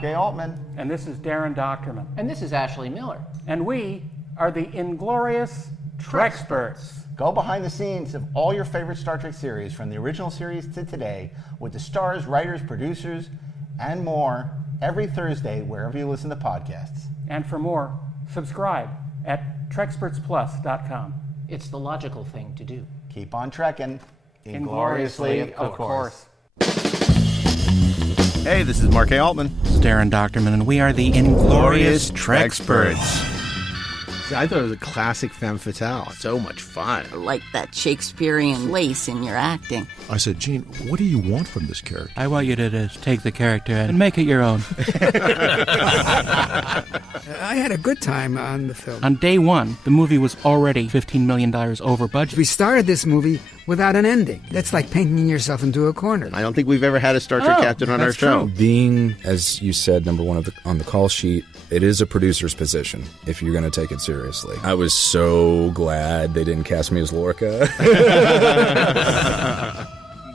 Mark A. Altman. And this is Darren Doctorman. And this is Ashley Miller. And we are the Inglorious TREKSPERTS. Go behind the scenes of all your favorite Star Trek series, from the original series to today, with the stars, writers, producers, and more, every Thursday, wherever you listen to podcasts. And for more, subscribe at TREKSPERTSPlus.com. It's the logical thing to do. Keep on trekking. Ingloriously, of course. Hey, this is Mark A. Altman. This is Darren Doctorman, and we are the Inglorious TREKSPERTS. I thought it was a classic femme fatale. So much fun. I like that Shakespearean lace in your acting. I said, Gene, what do you want from this character? I want you to take the character and make it your own. I had a good time on the film. On day one, the movie was already $15 million over budget. We started this movie without an ending. That's like painting yourself into a corner. I don't think we've ever had a Star Trek captain on our show. Being, as you said, number one on the call sheet, it is a producer's position if you're going to take it seriously. I was so glad they didn't cast me as Lorca.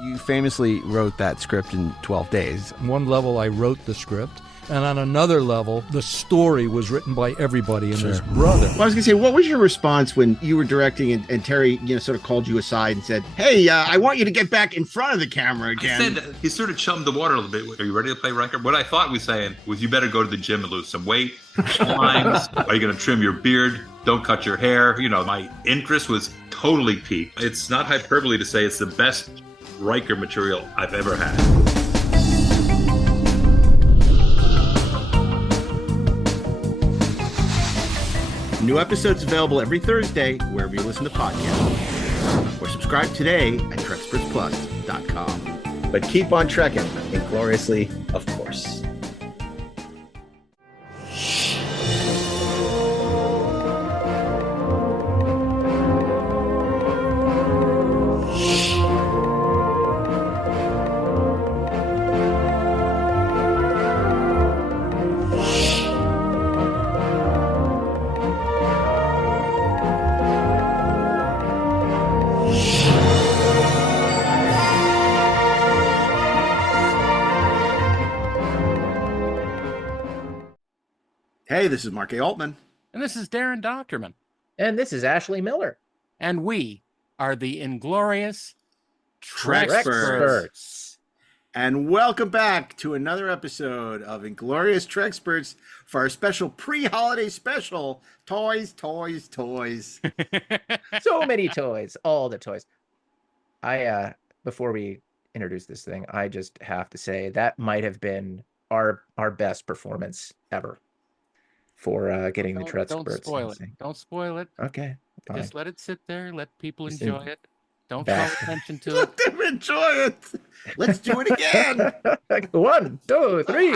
You famously wrote that script in 12 days. On one level, I wrote the script, and on another level, the story was written by everybody and his brother. Well, I was going to say, what was your response when you were directing and Terry, sort of called you aside and said, "Hey, I want you to get back in front of the camera again"? I said, he sort of chummed the water a little bit. Are you ready to play Riker? What I thought he was saying was, you better go to the gym and lose some weight. Times. Are you going to trim your beard? Don't cut your hair. My interest was totally piqued. It's not hyperbole to say it's the best Riker material I've ever had. New episodes available every Thursday, wherever you listen to podcasts. Or subscribe today at TREKSPERTSPlus.com. But keep on trekking, ingloriously, of course. Hey, this is Mark A. Altman. And this is Darren Doctorman. And this is Ashley Miller. And we are the Inglorious TREKSPERTS. And welcome back to another episode of Inglorious TREKSPERTS for our special pre-holiday special, Toys, Toys, Toys. So many toys, all the toys. Before we introduce this thing, I just have to say that might have been our best performance ever for getting the TREKSPERTS. Don't spoil it. Don't spoil it. Okay. Fine. Just let it sit there. Let people Just enjoy it. Don't call attention to it. Let them enjoy it. Let's do it again. 1, 2, 3.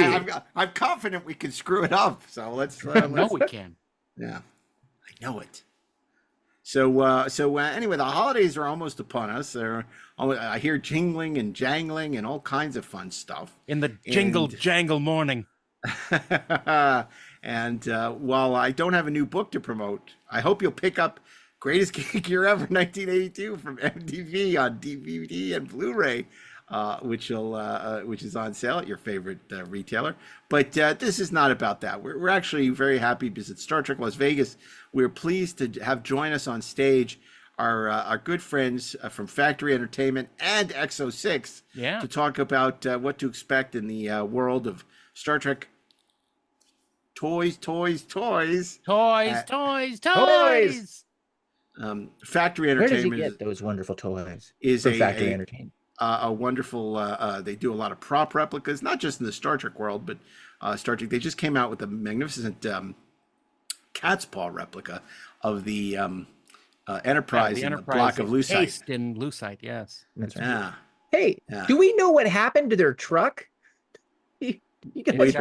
I'm confident we can screw it up. So let's. No, we can. Yeah, I know it. So anyway, the holidays are almost upon us. I hear jingling and jangling and all kinds of fun stuff. In the jangle morning. And while I don't have a new book to promote, I hope you'll pick up Greatest Geek Year Ever 1982 from MTV on DVD and Blu-ray, which is on sale at your favorite retailer. But this is not about that. We're actually very happy because at Star Trek Las Vegas, we're pleased to have join us on stage our good friends from Factory Entertainment and EXO-6 to talk about what to expect in the world of Star Trek. Toys. Toys. Factory Entertainment. Where did you get those wonderful toys? Is Factory Entertainment. A wonderful. They do a lot of prop replicas, not just in the Star Trek world, but Star Trek. They just came out with a magnificent cat's paw replica of the Enterprise in the block of Lucite. Encased in Lucite, yes. That's right. Yeah. Hey, do we know what happened to their truck? You guys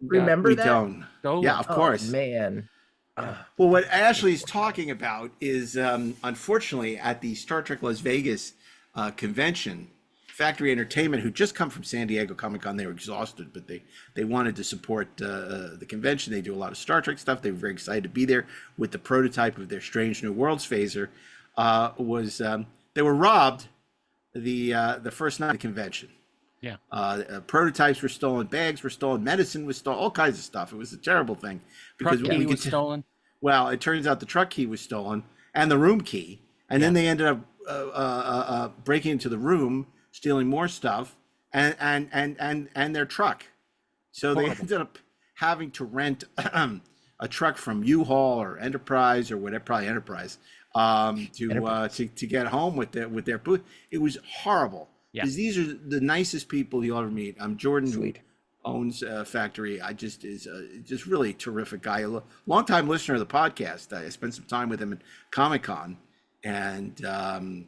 remember that? We don't. Yeah, of course. Man. Well, what Ashley's talking about is, unfortunately, at the Star Trek Las Vegas convention, Factory Entertainment, who just come from San Diego Comic-Con, they were exhausted, but they wanted to support the convention. They do a lot of Star Trek stuff. They were very excited to be there with the prototype of their Strange New Worlds phaser. They were robbed the first night of the convention. Yeah. Prototypes were stolen, bags were stolen, medicine was stolen, all kinds of stuff. It was a terrible thing because Truck key was stolen. Well, it turns out the truck key was stolen and the room key, and then they ended up breaking into the room, stealing more stuff, and their truck. So they ended up having to rent a truck from U-Haul or Enterprise or whatever, probably Enterprise, to get home with their booth. It was horrible. Because these are the nicest people you'll ever meet. Jordan, who owns Factory. Is just really terrific guy. A longtime listener of the podcast. I spent some time with him at Comic-Con, and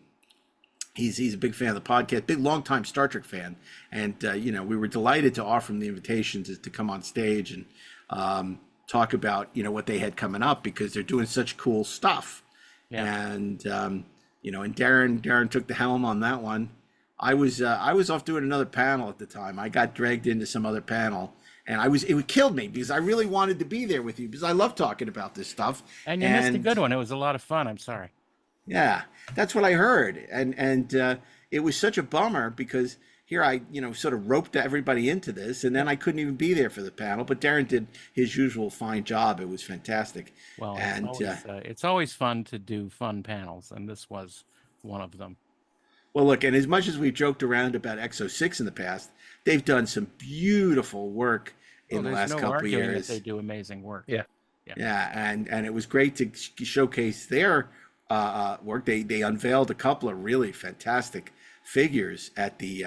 he's a big fan of the podcast. Big longtime Star Trek fan, and we were delighted to offer him the invitation to come on stage and talk about what they had coming up, because they're doing such cool stuff. And and Darren took the helm on that one. I was off doing another panel at the time. I got dragged into some other panel, and it killed me because I really wanted to be there with you because I love talking about this stuff. And you missed a good one. It was a lot of fun. I'm sorry. Yeah, that's what I heard, and it was such a bummer because here I sort of roped everybody into this, and then I couldn't even be there for the panel. But Darren did his usual fine job. It was fantastic. Well, and it's always fun to do fun panels, and this was one of them. Well, look, and as much as we've joked around about EXO-6 in the past, they've done some beautiful work in the last couple of years. They do amazing work. Yeah, and it was great to showcase their work. They unveiled a couple of really fantastic figures at the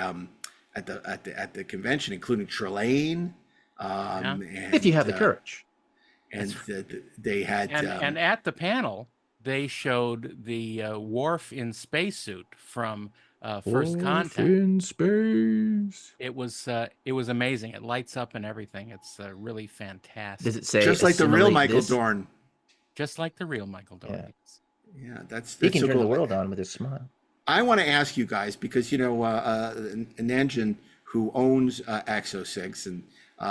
convention, including Trelane. If you have the courage. And they had and at the panel, they showed the Worf in spacesuit from First Contact. In space. It was amazing. It lights up and everything. It's really fantastic. Does it say just like the real Michael Dorn? Just like the real Michael Dorn. Yeah, that's he can so turn cool. the world on with his smile. I want to ask you guys because an engine who owns EXO-6 and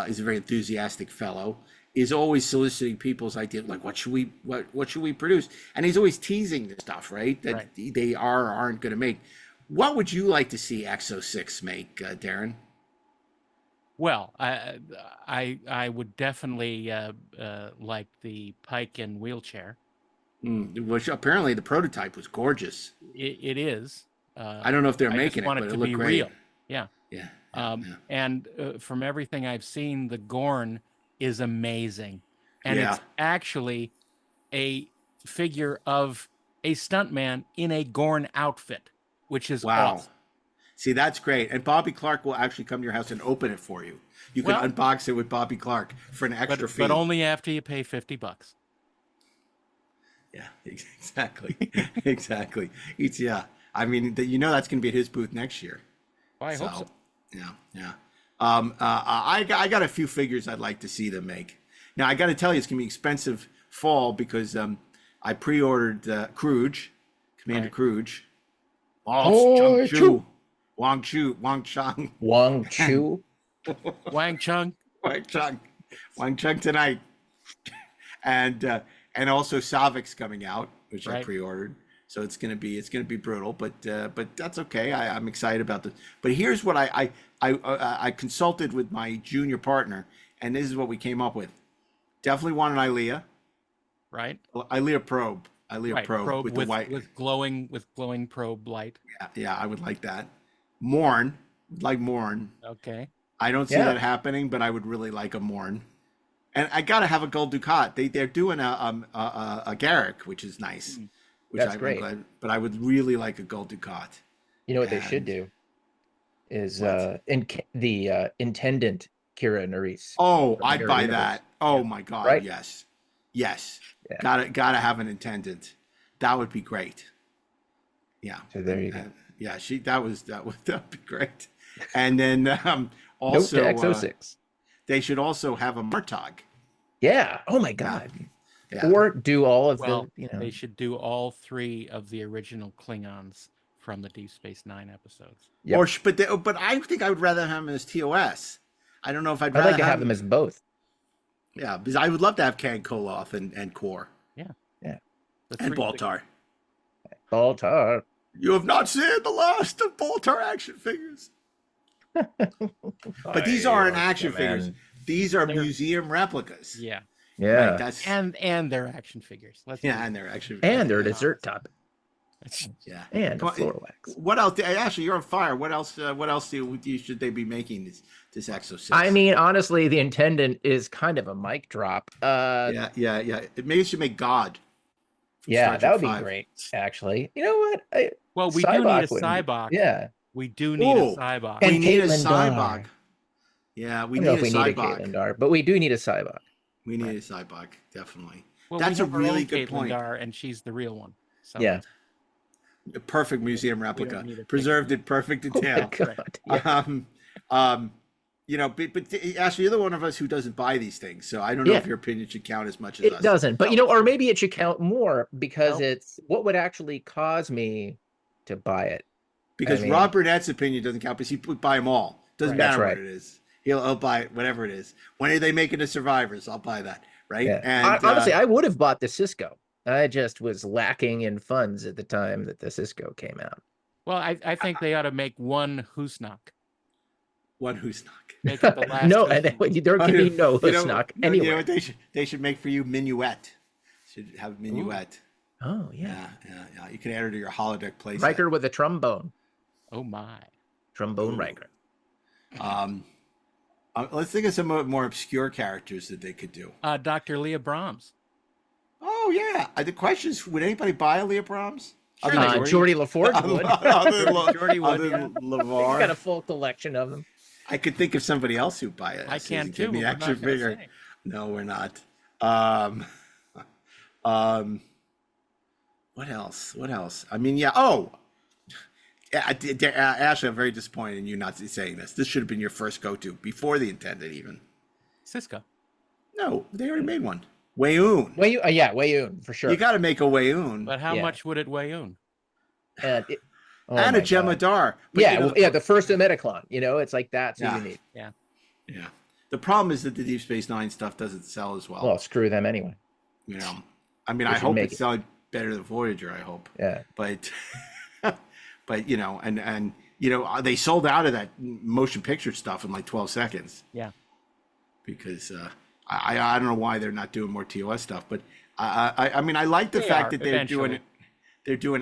is a very enthusiastic fellow, is always soliciting people's ideas, like what should we produce, and he's always teasing this stuff, right? That they aren't going to make. What would you like to see EXO-6 make, Darren? Well, I would definitely like the Pike in wheelchair. Which apparently the prototype was gorgeous. It is. I don't know if they're making it, but it looked great. Real. Yeah. And from everything I've seen, the Gorn is amazing, and it's actually a figure of a stuntman in a Gorn outfit, which is awesome. See, that's great. And Bobby Clark will actually come to your house and open it for you. You can unbox it with Bobby Clark for an extra fee. But only after you pay $50. Yeah, exactly. Exactly. I mean, that's going to be at his booth next year. Well, I hope so. Yeah. I got a few figures I'd like to see them make. Now, I got to tell you, it's going to be expensive fall because I pre-ordered Kruge, Commander Kruge. Wang Chung. Wang Chung tonight. And also Savik's coming out, which I pre-ordered. So it's gonna be brutal, but that's okay. I'm excited about this. But here's what I consulted with my junior partner, and this is what we came up with. Definitely want an Ilea. Right. Ilea probe. Probe with the white with glowing probe light. Yeah, I would like that. Morn. Okay. I don't see that happening, but I would really like a Morn. And I gotta have a gold Ducat. They're doing a Garrick, which is nice. That's great. Glad, but I would really like a gold Ducat. You know what they should do is the intendant Kira Nerys. Oh, I'd buy that. Oh my God, right? Yes. Yeah. Gotta have an intendant. That would be great. Yeah. So there you go. Yeah, that'd be great. And then also Note to EXO-6. They should also have a Martog. Yeah. Oh my God. Yeah. Or do all of they should do all 3 of the original Klingons from the Deep Space Nine episodes. Yep. But I think I would rather have them as TOS. I don't know if I'd like to have them as both. Yeah, because I would love to have Kang Koloth and Kor. Yeah. And Baltar. Baltar. You have not seen the last of Baltar action figures. But these aren't action figures. These are museum replicas. Yeah. Yeah. Right, that's And they're action figures. and they're action And they're dessert topping. Yeah. And Come on, floor wax. What else? Ashley, you're on fire. What else? What else should they be making this EXO-6? I mean, honestly, the intendant is kind of a mic drop. Yeah. Maybe it should make God. Yeah, that would be great. Actually, you know what? Well, we do need a Cybok wouldn't be- Cybok. Yeah, We do need a Cybok. And We need a Caitlin Cybok. Dar. Yeah, I we don't need know a if we need a Cybok. Caitlin Dar, but we do need a Cybok. We need a Cybok, definitely. Well, That's we a have our really own good Caitlin point. Dar, and she's the real one. So. Yeah. A perfect museum replica, need a preserved in perfect detail. Oh my God. Yeah. You know, but Ashley, you're the one of us who doesn't buy these things, so I don't know if your opinion should count as much as It us. doesn't, but you know, or maybe it should count more because No. it's what would actually cause me to buy it. Because I mean- Rob Burnett's opinion doesn't count, because he would buy them all. Doesn't Right. matter That's what it is. He'll buy whatever it is. When are they making the Survivors? I'll buy that, right? Yeah. And Honestly, I would have bought the Cisco. I just was lacking in funds at the time that the Cisco came out. Well, I think they ought to make one Husnock. one who's not. Make it the last. No, Husnock. there can be no Husnock You know anywhere. what they should make for you? Minuet. Should have Minuet. Oh, yeah. Yeah. You can add her to your holodeck playset. Riker with a trombone. Oh, my. Trombone Riker. Let's think of some more obscure characters that they could do. Dr. Leah Brahms. Oh, yeah. The question is, would anybody buy a Leah Brahms? Geordie LaForge would. Jordy would, yeah. LeVar. He's got a full collection of them. I could think of somebody else who'd buy it. I can Give too. me We're action not gonna figure. say. No, we're not. What else? I mean, yeah. Oh, Ashley, I'm very disappointed in you not saying this. This should have been your first go-to before the intended even. Cisco. No, they already made one. Wayoon. Yeah, Wayoon for sure. You got to make a Wayoon. But how much would it weigh on? And a Gemma Dar. But, yeah, the first Metaclon. You know, it's like that's what you need. Yeah. Yeah. The problem is that the Deep Space Nine stuff doesn't sell as well. Well, screw them anyway. You know, I mean, They I should hope make it's it. selling better than Voyager. I hope. Yeah. But, you know, and you know, they sold out of that motion picture stuff in like 12 seconds. Yeah. Because I don't know why they're not doing more TOS stuff, but I mean, I like the fact that they're doing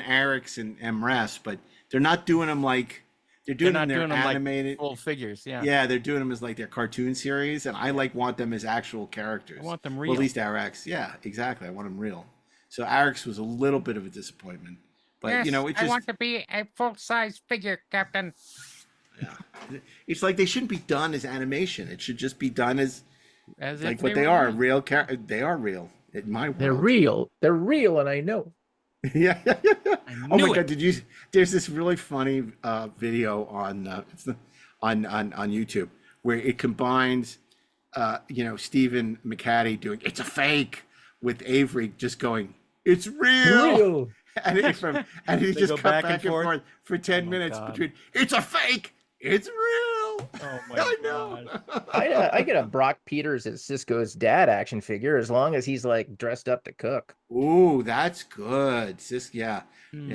Arix and MRES, but they're not doing them like they're doing them animated like full figures. Yeah. Yeah, they're doing them as like their cartoon series, and I want them as actual characters. I want them real. Well, at least Arix. Yeah, exactly. I want them real. So Arix was a little bit of a disappointment, but you know, it's just, I want to be a full-size figure, Captain. Yeah, it's like they shouldn't be done as animation. It should just be done as like what they were are, real. real They are real in my world. They're real. They're real, and I know. Yeah. Oh knew my it. God! There's this really funny video on YouTube where it combines, Stephen McCaddy doing "It's a fake" with Avery just going, "It's real," and he just go cut back and forth? for 10 minutes between "It's a fake," "It's real." Oh my I know. I get a Brock Peters as Cisco's dad action figure as long as he's like dressed up to cook. Ooh, that's good. Hmm.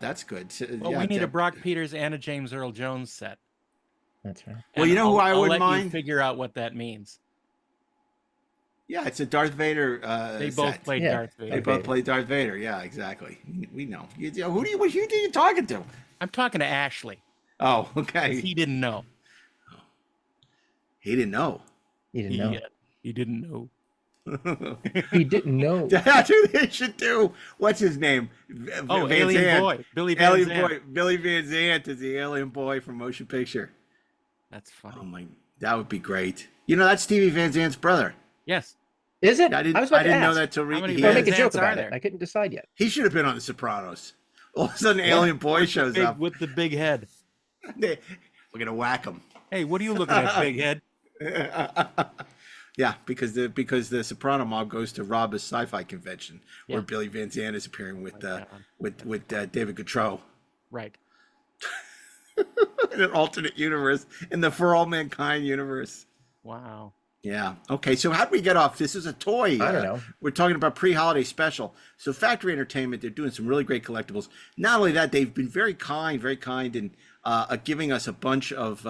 That's good. Well, we need a Brock Peters and a James Earl Jones set. That's right. Well, you know who I I'll wouldn't let mind? you figure out what that means. Yeah, it's a Darth Vader. They both set. played Yeah. Darth Vader. They both play Darth Vader. Yeah, exactly. We know. What are you talking to? I'm talking to Ashley. Oh, okay. He didn't know. He didn't know. He didn't know. He didn't know. He didn't know. That's what they should do. What's his name? Oh, Van Alien Zandt. Boy. Billy Van Alien Zandt. Boy. Billy Van Zandt is the alien boy from Motion Picture. That's funny. Oh my, that would be great. You know, that's Stevie Van Zandt's brother. Yes. Is it? I didn't was about to know ask. that till How many I Van make a joke Zandts are about it. there? I couldn't decide yet. He should have been on The Sopranos. All of a sudden, Alien Boy shows up. With the big head. We're gonna whack him. Hey, what are you looking at, big head? Yeah, because the Soprano mob goes to rob a sci-fi convention where Yeah. Billy Van Zandt is appearing with God. David Gautreaux Right. in an alternate universe, in the For All Mankind universe. Wow. Yeah. Okay. So how do we get off? This is a toy. I don't know. We're talking about pre-holiday special. So Factory Entertainment, they're doing some really great collectibles. Not only that, they've been very kind in giving us a bunch of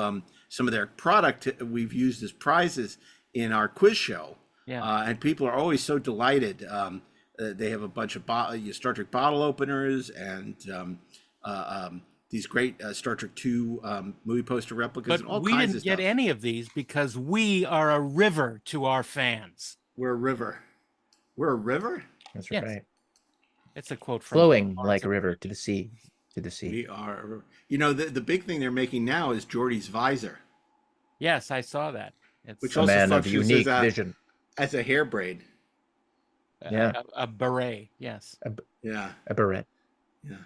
some of their product we've used as prizes in our quiz show. Yeah. And people are always so delighted. They have a bunch of Star Trek bottle openers and these great Star Trek 2 movie poster replicas. But and all we kinds didn't of get stuff. any of these because we are a river to our fans. We're a river. We're a river? That's Yes. right. It's a quote from Flowing like a river to the sea. To the sea. We are a river. You know, the big thing they're making now is Geordie's visor. Yes, I saw that. It's Which A also man of functions unique as vision. as a hair braid. Yeah. a beret. Yes. Yeah. A beret. Yeah.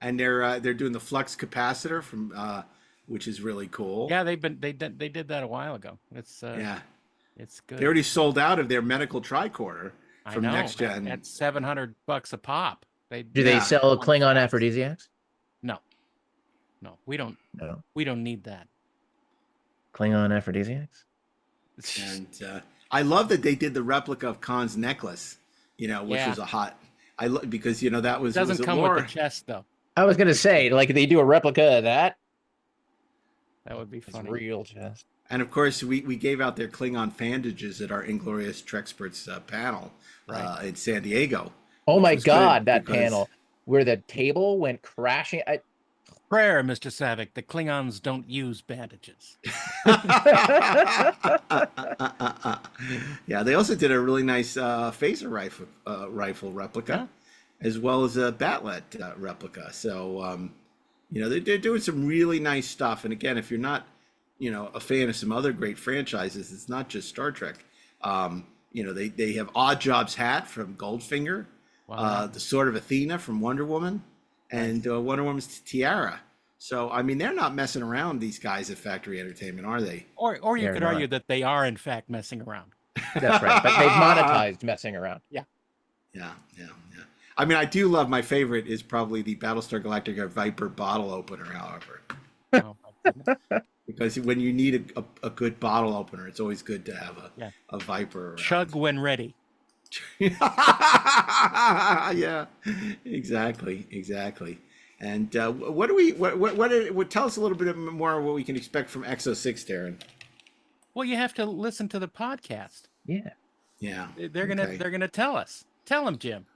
And they're doing the flux capacitor from which is really cool. Yeah, they did that a while ago. It's Yeah. it's good. They already sold out of their medical tricorder from I know, Next Gen. at $700 a pop. Do they Yeah. sell Klingon aphrodisiacs? No, we don't. No. We don't need that. Klingon aphrodisiacs? And I love that they did the replica of Khan's necklace, which Yeah. was a hot. Because that was Doesn't was it come Laura? with the chest though. I was gonna say, like, they do a replica of that. That would be It's funny. real chest. And of course, we gave out their Klingon fandages at our Inglorious TREKSPERTS panel in San Diego. Oh my was good God, that because- panel where the table went crashing. Prayer, Mr. Savick. The Klingons don't use bandages. Yeah, they also did a really nice phaser rifle replica, as well as a batlet replica. So, they're doing some really nice stuff. And again, if you're not, a fan of some other great franchises, it's not just Star Trek. They have Odd Job's hat from Goldfinger, the Sword of Athena from Wonder Woman, and Wonder Woman's tiara. So, I mean, they're not messing around, these guys at Factory Entertainment, are they? Or you They're could not. argue that they are in fact messing around. That's right. But they've monetized messing around. Yeah. I mean, I do love, my favorite is probably the Battlestar Galactica Viper bottle opener, however. Oh, my goodness. Because when you need a good bottle opener, it's always good to have a Viper around. Chug when ready. Yeah, exactly. And what tell us a little bit more of what we can expect from EXO-6, Darren. Well, you have to listen to the podcast. Yeah. Yeah. They're gonna tell us. Tell them, Jim.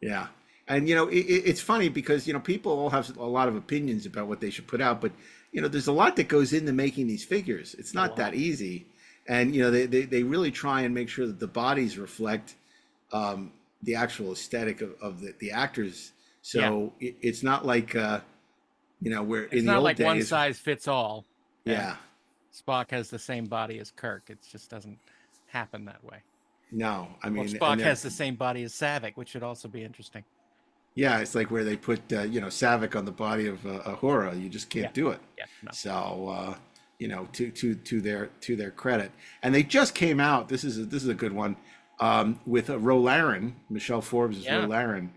Yeah. And, it's funny because, people all have a lot of opinions about what they should put out, but, there's a lot that goes into making these figures. It's not that easy. And, they really try and make sure that the bodies reflect the actual aesthetic of the actors. So it's not like, where It's in the not old like days. one size fits all. Yeah. Spock has the same body as Kirk. It just doesn't happen that way. No, I mean, Or Spock has the same body as Savick, which should also be interesting. Yeah, it's like where they put, Savick on the body of Uhura. You just can't do it. Yeah, no. So, to their credit, and they just came out. This is a good one with Rolaren, Michelle Forbes' Rolaren,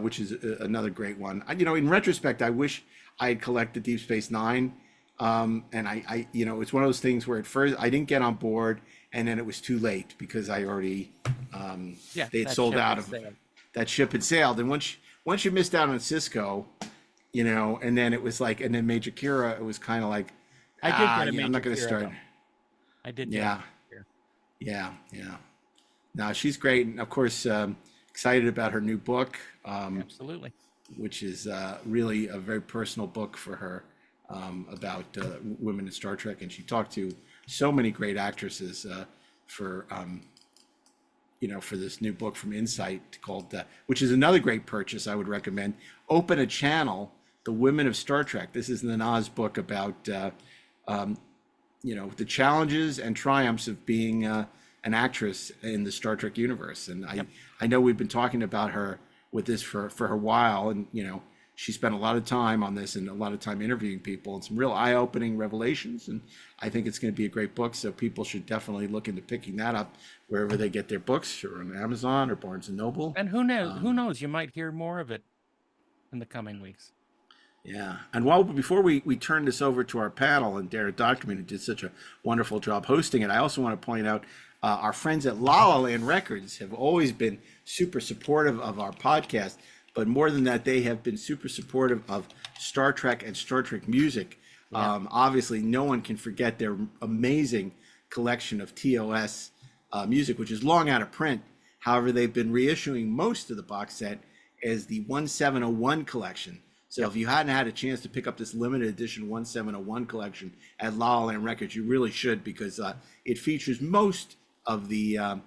which is another great one. In retrospect, I wish I had collected Deep Space Nine, and I it's one of those things where at first I didn't get on board, and then it was too late because I already they had sold out of that ship had sailed, and once you missed out on Cisco, and then it was like, and then Major Kira, it was kind of like, I did get a Major I'm not going to Kira, start. though. I did. Yeah. Get Yeah. No, she's great, and of course, excited about her new book. Absolutely. Which is really a very personal book for her about women in Star Trek, and she talked to so many great actresses for this new book from Insight called, which is another great purchase I would recommend. Open a Channel, The Women of Star Trek. This is Nanaz book about, the challenges and triumphs of being an actress in the Star Trek universe. And I know we've been talking about her with this for a while, and, she spent a lot of time on this and a lot of time interviewing people and some real eye-opening revelations. And I think it's going to be a great book. So people should definitely look into picking that up wherever they get their books, or on Amazon or Barnes and Noble. And who knows? Who knows? You might hear more of it in the coming weeks. Yeah. And before we turn this over to our panel and Darren Docterman, who did such a wonderful job hosting it, I also want to point out our friends at La La Land Records have always been super supportive of our podcast. But more than that, they have been super supportive of Star Trek and Star Trek music. Yeah. Obviously, no one can forget their amazing collection of TOS music, which is long out of print. However, they've been reissuing most of the box set as the 1701 collection. So if you hadn't had a chance to pick up this limited edition 1701 collection at La La Land Records, you really should, because it features most of the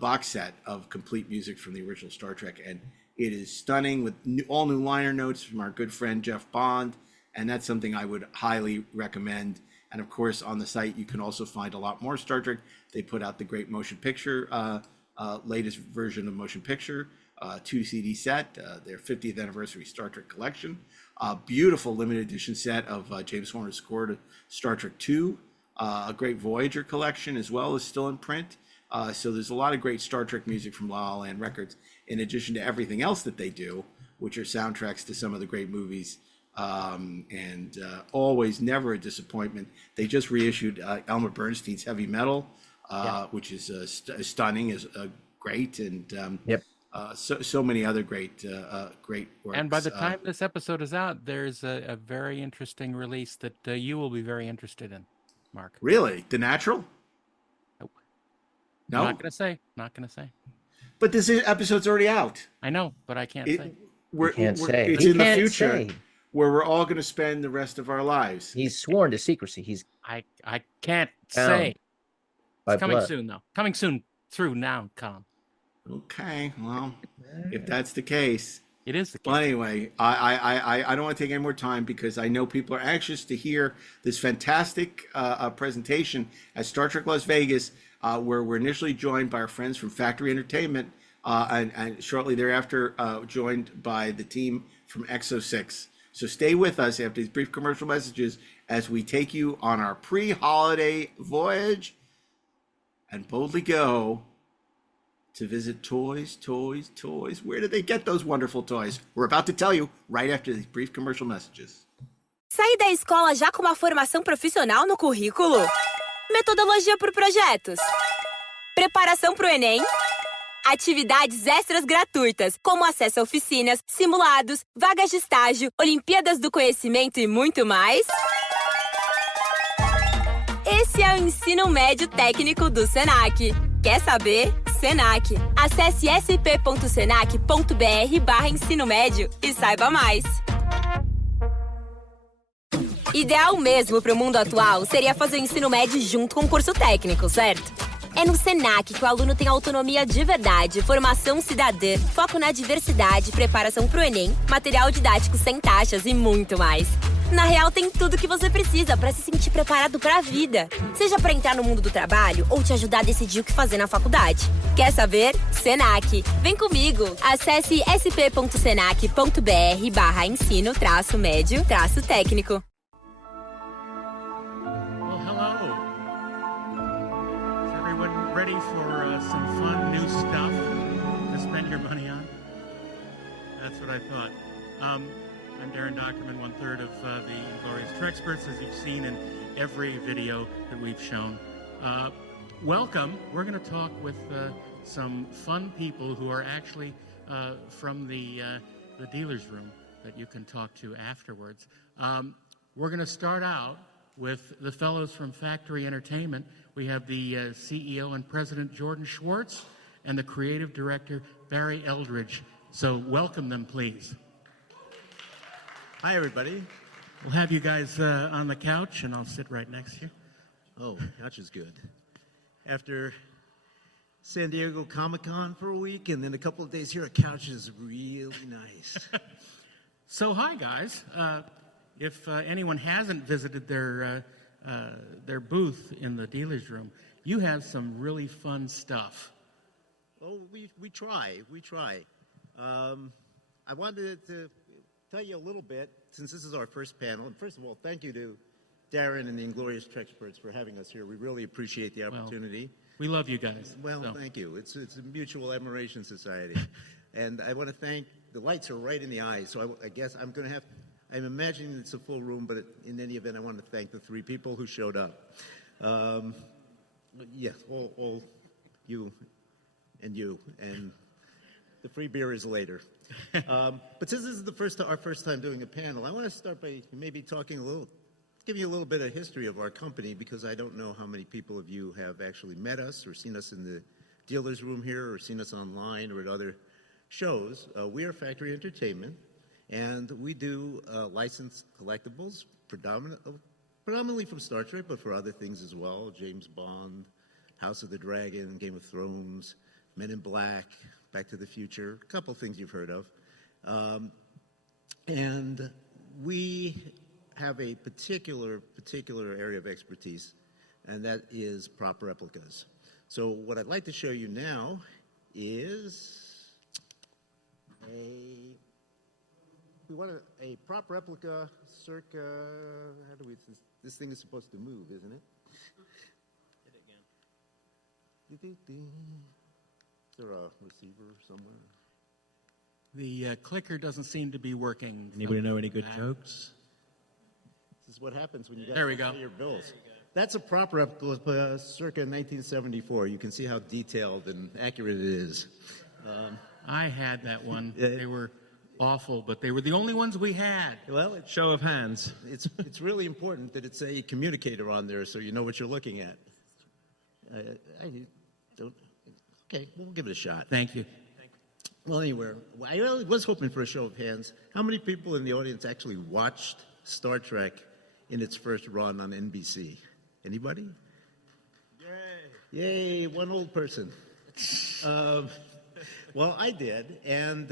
box set of complete music from the original Star Trek. And it is stunning with all new liner notes from our good friend Jeff Bond. And that's something I would highly recommend. And of course, on the site, you can also find a lot more Star Trek. They put out the great motion picture, latest version of motion picture, 2 CD set, their 50th anniversary Star Trek collection, beautiful limited edition set of James Horner's score to Star Trek II, a great Voyager collection as well is still in print. So there's a lot of great Star Trek music from La La Land Records, in addition to everything else that they do, which are soundtracks to some of the great movies. And always never a disappointment. They just reissued Elmer Bernstein's Heavy Metal, which is stunning, is great, and so many other great works. And by the time this episode is out, there's a very interesting release that you will be very interested in, Mark. Really? The Natural? Nope. No? I'm not going to say. Not going to say. But this episode's already out. I know, but I can't say. It's in the future, where we're all going to spend the rest of our lives. He's sworn to secrecy. I can't say. It's coming soon, though. Coming soon through now, Colin. Okay, well, if that's the case. It is the case. Well, anyway, I don't want to take any more time, because I know people are anxious to hear this fantastic presentation at Star Trek Las Vegas, where we're initially joined by our friends from Factory Entertainment, and shortly thereafter joined by the team from EXO-6. So stay with us after these brief commercial messages as we take you on our pre-holiday voyage and boldly go to visit toys. Where did they get those wonderful toys? We're about to tell you right after these brief commercial messages. Saí da escola já com uma formação profissional no currículo? Metodologia por projetos? Preparação para o Enem? Atividades extras gratuitas, como acesso a oficinas, simulados, vagas de estágio, Olimpíadas do Conhecimento e muito mais? Esse é o Ensino Médio Técnico do Senac. Quer saber? Senac. Acesse sp.senac.br/ensino médio e saiba mais. Ideal mesmo para o mundo atual seria fazer o ensino médio junto com o curso técnico, certo? É no Senac que o aluno tem autonomia de verdade, formação cidadã, foco na diversidade, preparação para o Enem, material didático sem taxas e muito mais. Na real, tem tudo que você precisa para se sentir preparado para a vida. Seja para entrar no mundo do trabalho ou te ajudar a decidir o que fazer na faculdade. Quer saber? Senac. Vem comigo! Acesse sp.senac.br/ensino-médio-técnico. Ready for some fun new stuff to spend your money on? That's what I thought. I'm Darren Docterman, 1/3 of the Inglorious TREKSPERTS, as you've seen in every video that we've shown. Welcome. We're going to talk with some fun people who are actually from the dealer's room that you can talk to afterwards. We're going to start out with the fellows from Factory Entertainment. We have the CEO and President Jordan Schwartz and the creative director Barry Eldridge. So welcome them, please. Hi, everybody. We'll have you guys on the couch, and I'll sit right next to you. Oh, couch is good. After San Diego Comic-Con for a week and then a couple of days here, a couch is really nice. So hi, guys. If anyone hasn't visited their booth in the dealer's room, you have some really fun stuff. Oh, we try. I wanted to tell you a little bit, since this is our first panel. And first of all, thank you to Darren and the Inglorious TREKSPERTS for having us here. We really appreciate the opportunity. Well, we love you guys. Well, thank you. It's a mutual admiration society. And I want to thank, the lights are right in the eyes, so I guess I'm going to have, I'm imagining it's a full room, but in any event, I want to thank the 3 people who showed up. Yes, all you, and the free beer is later. But since this is our first time doing a panel, I want to start by maybe give you a little bit of history of our company, because I don't know how many people of you have actually met us or seen us in the dealer's room here or seen us online or at other shows. We are Factory Entertainment, and we do licensed collectibles, predominantly from Star Trek, but for other things as well. James Bond, House of the Dragon, Game of Thrones, Men in Black, Back to the Future, a couple things you've heard of. And we have a particular area of expertise, and that is prop replicas. So what I'd like to show you now is a prop replica circa, this thing is supposed to move, isn't it? Hit it again. Is there a receiver somewhere? The clicker doesn't seem to be working. Anybody know any good jokes? This is what happens when you got to pay your bills. That's a prop replica circa 1974. You can see how detailed and accurate it is. I had that one. They were awful, but they were the only ones we had. Well, show of hands. It's really important that it's a communicator on there so you know what you're looking at. Okay, we'll give it a shot. Thank you. Well, anyway, I really was hoping for a show of hands. How many people in the audience actually watched Star Trek in its first run on NBC? Anybody? Yay, one old person. Well, I did, and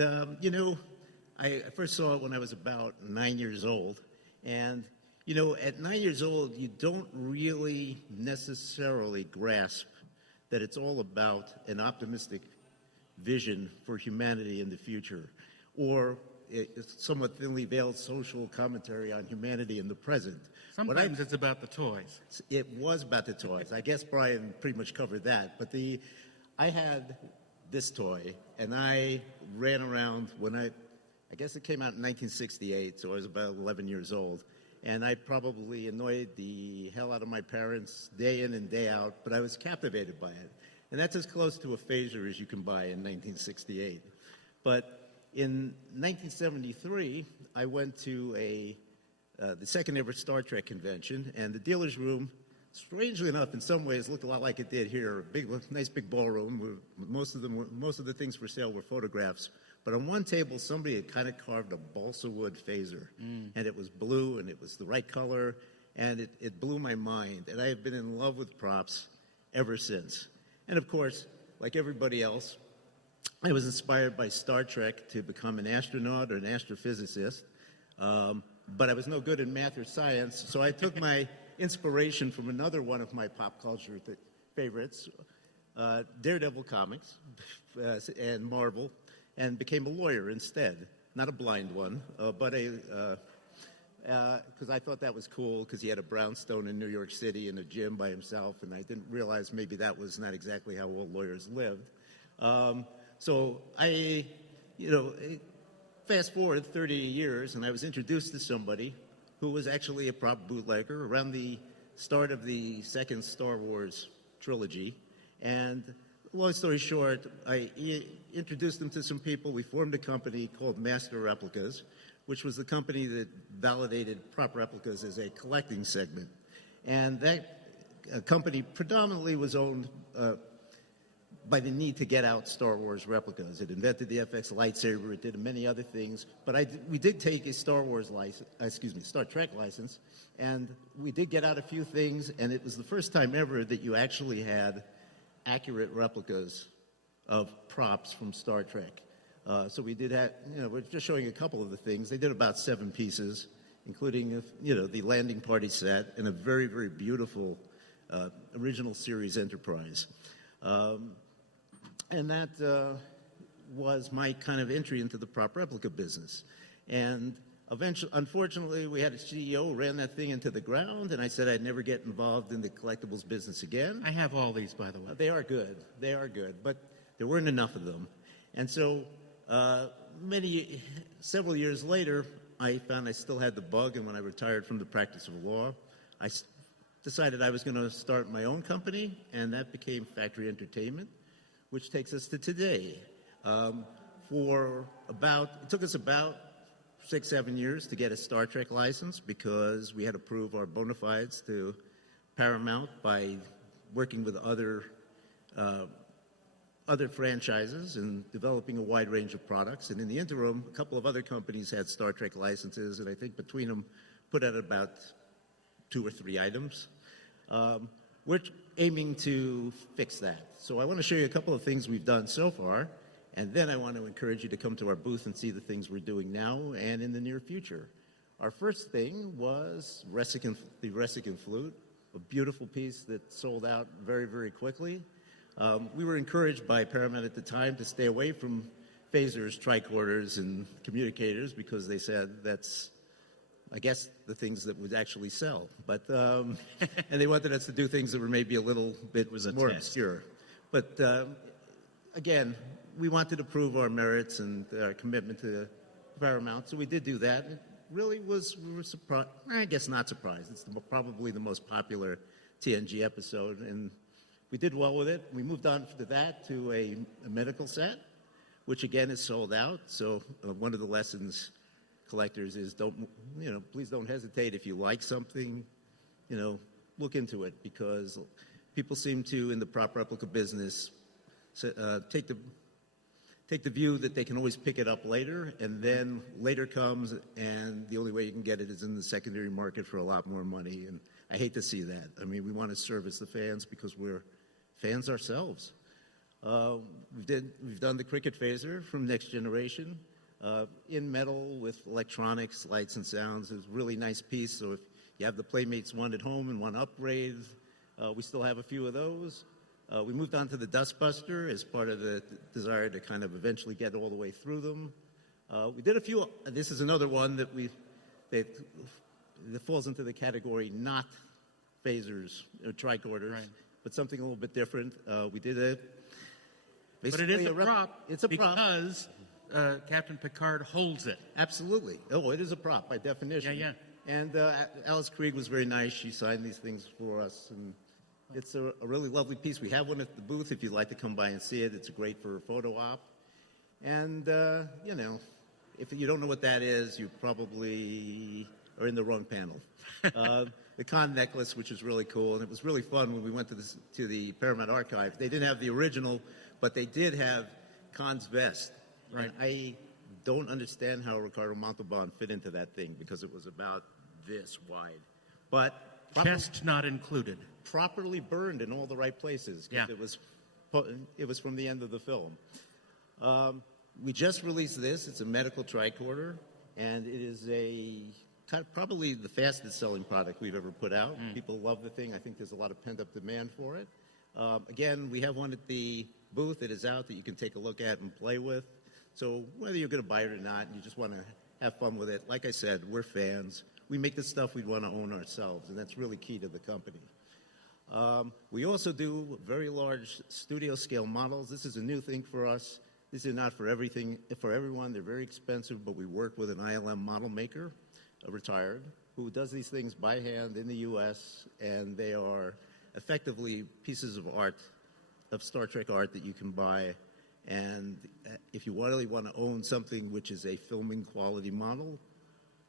I first saw it when I was about 9 years old, and at 9 years old, you don't really necessarily grasp that it's all about an optimistic vision for humanity in the future, or somewhat thinly veiled social commentary on humanity in the present. Sometimes it's about the toys. It was about the toys. I guess Brian pretty much covered that. But I had this toy, and I ran around when I guess it came out in 1968, so I was about 11 years old. And I probably annoyed the hell out of my parents day in and day out, but I was captivated by it. And that's as close to a phaser as you can buy in 1968. But in 1973, I went to the second ever Star Trek convention, and the dealer's room, strangely enough, in some ways looked a lot like it did here, nice big ballroom. Where most of the things for sale were photographs. But on one table, somebody had kind of carved a balsa wood phaser, and it was blue, and it was the right color, and it blew my mind. And I have been in love with props ever since. And of course, like everybody else, I was inspired by Star Trek to become an astronaut or an astrophysicist, but I was no good in math or science, so I took my inspiration from another one of my pop culture favorites, Daredevil comics and Marvel, and became a lawyer instead. Not a blind one, but because I thought that was cool, because he had a brownstone in New York City in a gym by himself, and I didn't realize maybe that was not exactly how all lawyers lived. So I, fast forward 30 years, and I was introduced to somebody who was actually a prop bootlegger around the start of the second Star Wars trilogy. And long story short, I introduced him to some people. We formed a company called Master Replicas, which was the company that validated prop replicas as a collecting segment. And that company predominantly was owned by the need to get out Star Wars replicas. It invented the FX lightsaber. It did many other things. But we did take a Star Trek license, and we did get out a few things. And it was the first time ever that you actually had accurate replicas of props from Star Trek. So we did that. We're just showing a couple of the things. They did about 7 pieces, including the landing party set and a very, very beautiful original series Enterprise. And that was my kind of entry into the prop replica business. And eventually, unfortunately, we had a CEO who ran that thing into the ground, and I said I'd never get involved in the collectibles business again. I have all these, by the way. They are good. They are good, but there weren't enough of them. And so several years later, I found I still had the bug, and when I retired from the practice of law, I decided I was going to start my own company, and that became Factory Entertainment, which takes us to today. It took us about 6-7 years to get a Star Trek license because we had to prove our bona fides to Paramount by working with other franchises and developing a wide range of products. And in the interim, a couple of other companies had Star Trek licenses, and I think between them put out about 2 or 3 items. We're aiming to fix that. So I want to show you a couple of things we've done so far, and then I want to encourage you to come to our booth and see the things we're doing now and in the near future. Our first thing was the Resican flute, a beautiful piece that sold out very, very quickly. We were encouraged by Paramount at the time to stay away from phasers, tricorders, and communicators because they said that's, I guess, the things that would actually sell. But and they wanted us to do things that were maybe a little bit more obscure. But again, we wanted to prove our merits and our commitment to Paramount, so we did do that. It really we were surprised. I guess not surprised. It's probably the most popular TNG episode, and we did well with it. We moved on to that to a medical set, which again is sold out. So one of the lessons collectors is please don't hesitate if you like something, look into it, because people seem to, in the prop replica business, take the view that they can always pick it up later, and then later comes, and the only way you can get it is in the secondary market for a lot more money. And I hate to see that. I mean, we want to service the fans because we're fans ourselves. We've done the Cricket Phaser from Next Generation in metal with electronics, lights, and sounds. It's a really nice piece. So if you have the Playmates one at home and want to upgrade, we still have a few of those. We moved on to the Dustbuster as part of the desire to kind of eventually get all the way through them. We did a few. This is another one that falls into the category not phasers or tricorders, right, but something a little bit different. We did it. But it is a prop. It's a prop because Captain Picard holds it. Absolutely. Oh, it is a prop by definition. Yeah. And Alice Krieg was very nice. She signed these things for us, and it's a really lovely piece. We have one at the booth if you'd like to come by and see it. It's great for a photo op. And, if you don't know what that is, you probably are in the wrong panel. The Khan necklace, which is really cool, and it was really fun when we went to the Paramount Archive. They didn't have the original, but they did have Khan's vest. Right. And I don't understand how Ricardo Montalban fit into that thing because it was about this wide. But chest not included. Properly burned in all the right places. Yeah. It was from the end of the film. We just released this. It's a medical tricorder, and it is probably the fastest selling product we've ever put out. People love the thing. I think there's a lot of pent-up demand for it. Again, we have one at the booth that is out that you can take a look at and play with. So whether you're going to buy it or not, you just want to have fun with it. Like I said, we're fans. We make the stuff we'd want to own ourselves, and that's really key to the company. We also do very large studio-scale models. This is a new thing for us. These are not for everyone. They're very expensive, but we work with an ILM model maker, retired, who does these things by hand in the U.S., and they are effectively pieces of art, of Star Trek art that you can buy. And if you really want to own something which is a filming quality model,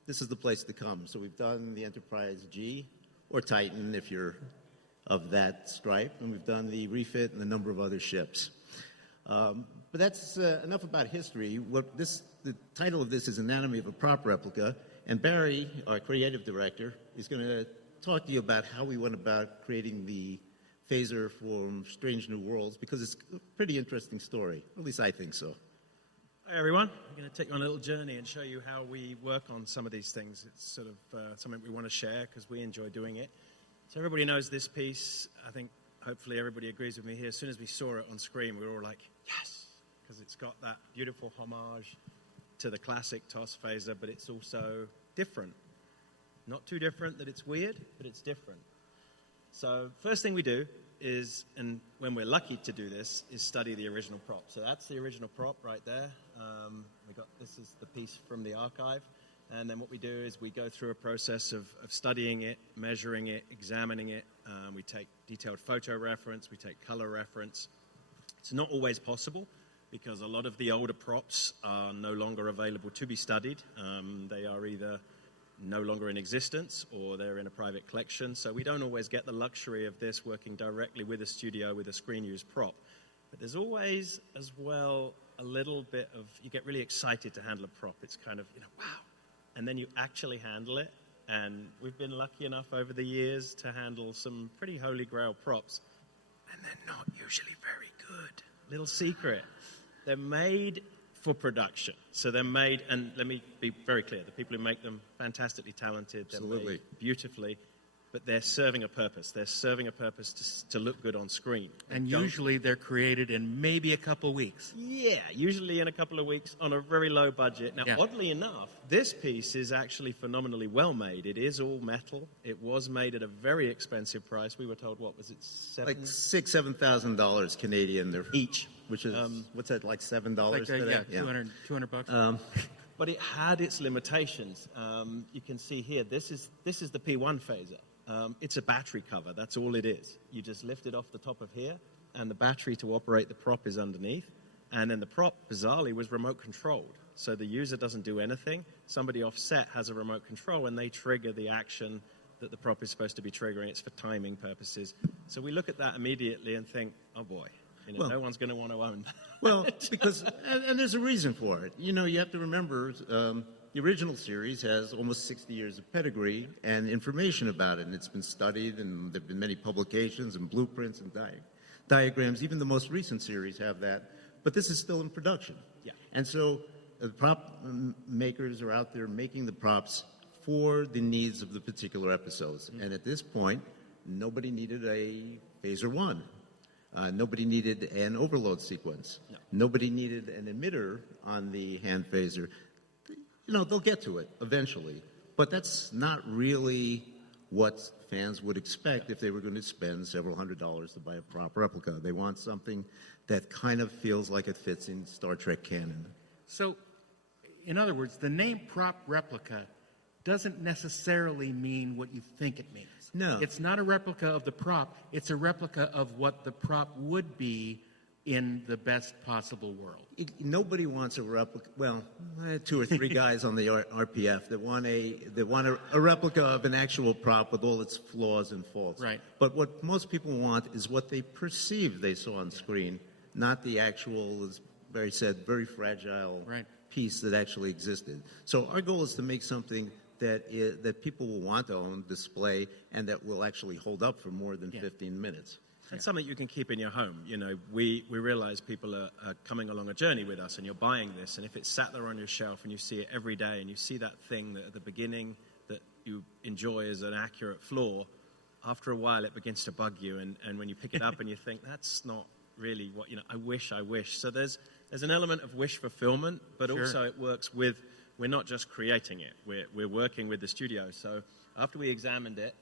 this is the place to come. So we've done the Enterprise G, or Titan if you're of that stripe, and we've done the refit and a number of other ships. But that's enough about history. The title of this is Anatomy of a Prop Replica, and Barry, our creative director, is going to talk to you about how we went about creating the phaser from Strange New Worlds, because it's a pretty interesting story. At least I think so. Hi, everyone. I'm going to take you on a little journey and show you how we work on some of these things. It's sort of something we want to share because we enjoy doing it. So everybody knows this piece. I think hopefully everybody agrees with me here. As soon as we saw it on screen, we were all like, yes, because it's got that beautiful homage to the classic TOS phaser, but it's also different. Not too different that it's weird, but it's different. So first thing we do is, and when we're lucky to do this, is study the original prop. So that's the original prop right there. This is the piece from the archive. And then what we do is we go through a process of studying it, measuring it, examining it. We take detailed photo reference, we take color reference. It's not always possible because a lot of the older props are no longer available to be studied. They are either no longer in existence or they're in a private collection. So we don't always get the luxury of this working directly with a studio with a screen use prop. But there's always, as well, a little bit of, you get really excited to handle a prop. It's kind of, wow. And then you actually handle it. And we've been lucky enough over the years to handle some pretty holy grail props. And they're not usually very good. Little secret. They're made for production. So they're made, and let me be very clear, the people who make them, fantastically talented. They're made beautifully. But they're serving a purpose. They're serving a purpose to look good on screen. And usually they're created in maybe a couple weeks. Yeah, usually in a couple of weeks on a very low budget. Now, oddly enough, this piece is actually phenomenally well made. It is all metal. It was made at a very expensive price. We were told, what was it, like $6,000-7,000 Canadian. They're each. Which is, what's that, like $7 today? Yeah, $200. But it had its limitations. You can see here, this is the P1 phaser. It's a battery cover. That's all it is. You just lift it off the top of here, and the battery to operate the prop is underneath. And then the prop, bizarrely, was remote controlled. So the user doesn't do anything. Somebody offset has a remote control, and they trigger the action that the prop is supposed to be triggering. It's for timing purposes. So we look at that immediately and think, oh boy, no one's going to want to own that. Well, because, and there's a reason for it. You have to remember, the original series has almost 60 years of pedigree and information about it, and it's been studied, and there have been many publications and blueprints and diagrams. Even the most recent series have that, but this is still in production. Yeah. And so the prop makers are out there making the props for the needs of the particular episodes. And at this point, nobody needed a Phaser 1. Nobody needed an overload sequence. No. Nobody needed an emitter on the hand phaser. They'll get to it eventually, but that's not really what fans would expect if they were going to spend several $100s to buy a prop replica. They want something that kind of feels like it fits in Star Trek canon. So, in other words, the name prop replica doesn't necessarily mean what you think it means. No. It's not a replica of the prop. It's a replica of what the prop would be in the best possible world. Nobody wants a replica. Well, I had 2 or 3 guys on the RPF that want a replica of an actual prop with all its flaws and faults. Right. But what most people want is what they perceive they saw on screen, not the actual, as Barry said, very fragile piece that actually existed. So our goal is to make something that people will want to own, display, and that will actually hold up for more than 15 minutes. And something you can keep in your home. We realize people are coming along a journey with us, and you're buying this, and if it's sat there on your shelf and you see it every day, and you see that thing that at the beginning that you enjoy as an accurate flaw, after a while it begins to bug you, and when you pick it up and you think, that's not really what, I wish. So there's an element of wish fulfillment, but also it works with, we're not just creating it, we're working with the studio. So after we examined it,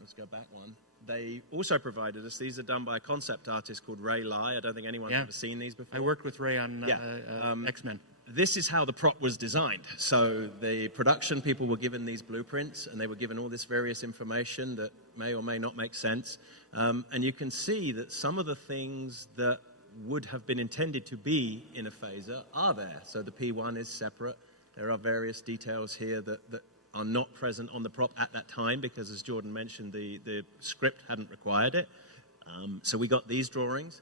let's go back one, they also provided us, these are done by a concept artist called Ray Lai. I don't think anyone's ever seen these before. I worked with Ray on X-Men. This is how the prop was designed. So the production people were given these blueprints, and they were given all this various information that may or may not make sense. And you can see that some of the things that would have been intended to be in a phaser are there. So the P1 is separate. There are various details here that are not present on the prop at that time because, as Jordan mentioned, the script hadn't required it. So we got these drawings.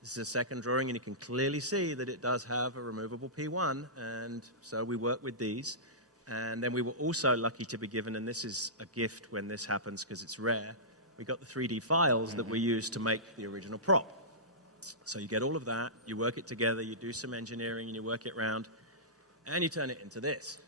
This is a second drawing, and you can clearly see that it does have a removable P1, and so we work with these. And then we were also lucky to be given, and this is a gift when this happens because it's rare, we got the 3D files that we used to make the original prop. So you get all of that, you work it together, you do some engineering, and you work it around, and you turn it into this,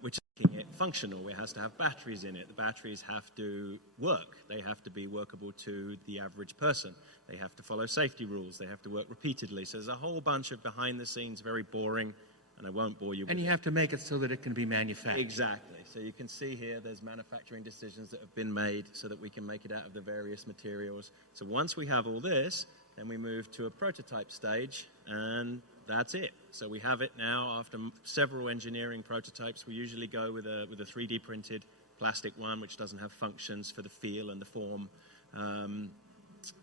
which is making it functional. It has to have batteries in it. The batteries have to work. They have to be workable to the average person. They have to follow safety rules. They have to work repeatedly. So there's a whole bunch of behind-the-scenes, very boring, and I won't bore you with it. And you have to make it so that it can be manufactured. Exactly. So you can see here there's manufacturing decisions that have been made so that we can make it out of the various materials. So once we have all this, then we move to a prototype stage, and that's it. So we have it now after several engineering prototypes. We usually go with a 3D printed plastic one, which doesn't have functions for the feel and the form. And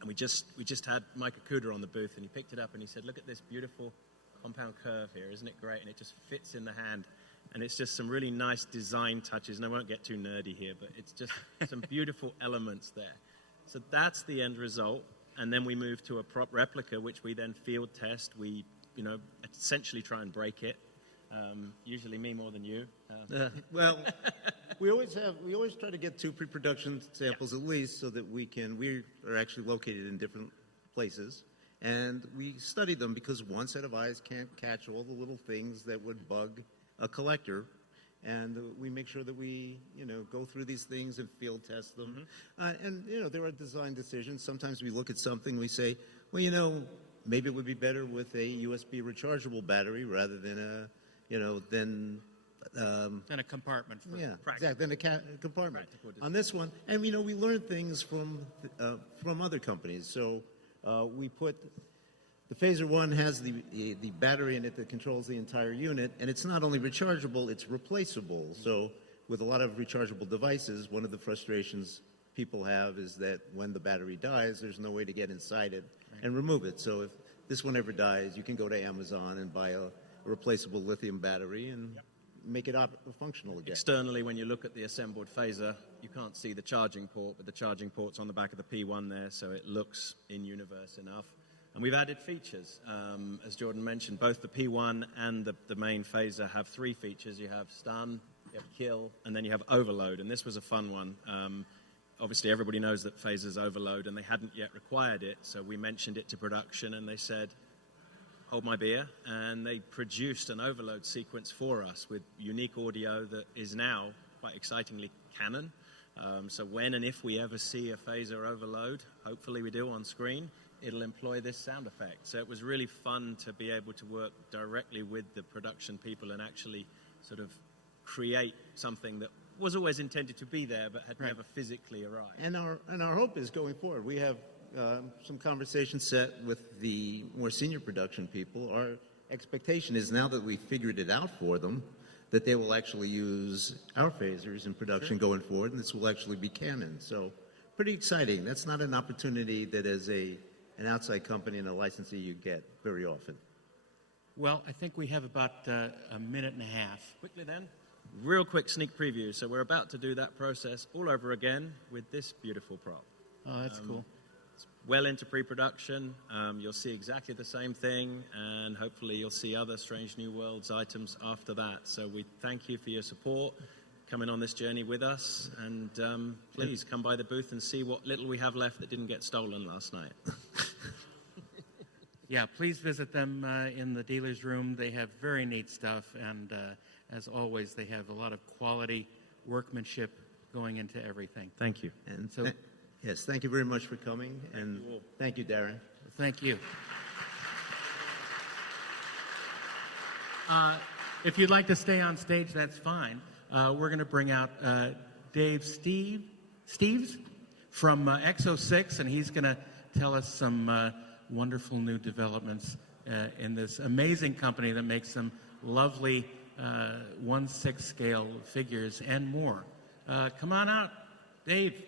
we just had Mike Okuda on the booth, and he picked it up and he said, "Look at this beautiful compound curve here, isn't it great?" And it just fits in the hand. And it's just some really nice design touches. And I won't get too nerdy here, but it's just some beautiful elements there. So that's the end result. And then we move to a prop replica, which we then field test. We, essentially try and break it. Usually me more than you. Well, we always try to get 2 pre-production samples at least, so that we are actually located in different places. And we study them because one set of eyes can't catch all the little things that would bug a collector, and we make sure that we, go through these things and field test them. And there are design decisions. Sometimes we look at something, we say, well, maybe it would be better with a USB rechargeable battery rather than a compartment. For exactly. Than a compartment on this one. And we learn things from other companies. So we put. The Phaser 1 has the battery in it that controls the entire unit, and it's not only rechargeable, it's replaceable. So with a lot of rechargeable devices, one of the frustrations people have is that when the battery dies, there's no way to get inside it and remove it. So if this one ever dies, you can go to Amazon and buy a replaceable lithium battery and make it functional again. Externally, when you look at the assembled Phaser, you can't see the charging port, but the charging port's on the back of the P1 there, so it looks in universe enough. And we've added features. As Jordan mentioned, both the P1 and the main Phaser have 3 features. You have stun, you have kill, and then you have overload. And this was a fun one. Obviously, everybody knows that Phasers overload, and they hadn't yet required it. So we mentioned it to production, and they said, hold my beer. And they produced an overload sequence for us with unique audio that is now, quite excitingly, canon. So when and if we ever see a Phaser overload, hopefully we do on screen, it'll employ this sound effect. So it was really fun to be able to work directly with the production people and actually sort of create something that was always intended to be there but had never physically arrived. And our hope is going forward. We have some conversations set with the more senior production people. Our expectation is now that we've figured it out for them, that they will actually use our phasers in production going forward, and this will actually be canon. So pretty exciting. That's not an opportunity that as an outside company and a licensee you get very often. Well, I think we have about a minute and a half. Quickly then, real quick sneak preview. So we're about to do that process all over again with this beautiful prop. Oh, that's cool. It's well into pre-production. You'll see exactly the same thing, and hopefully you'll see other Strange New Worlds items after that. So we thank you for your support, coming on this journey with us, and please come by the booth and see what little we have left that didn't get stolen last night. Yeah, please visit them in the dealer's room. They have very neat stuff, and as always, they have a lot of quality workmanship going into everything. Thank you. And so, yes, thank you very much for coming, and thank you, Darren. Thank you. If you'd like to stay on stage, that's fine. We're going to bring out Dave Steves from EXO-6, and he's going to tell us some wonderful new developments in this amazing company that makes some lovely 1/6 scale figures and more. Come on out, Dave.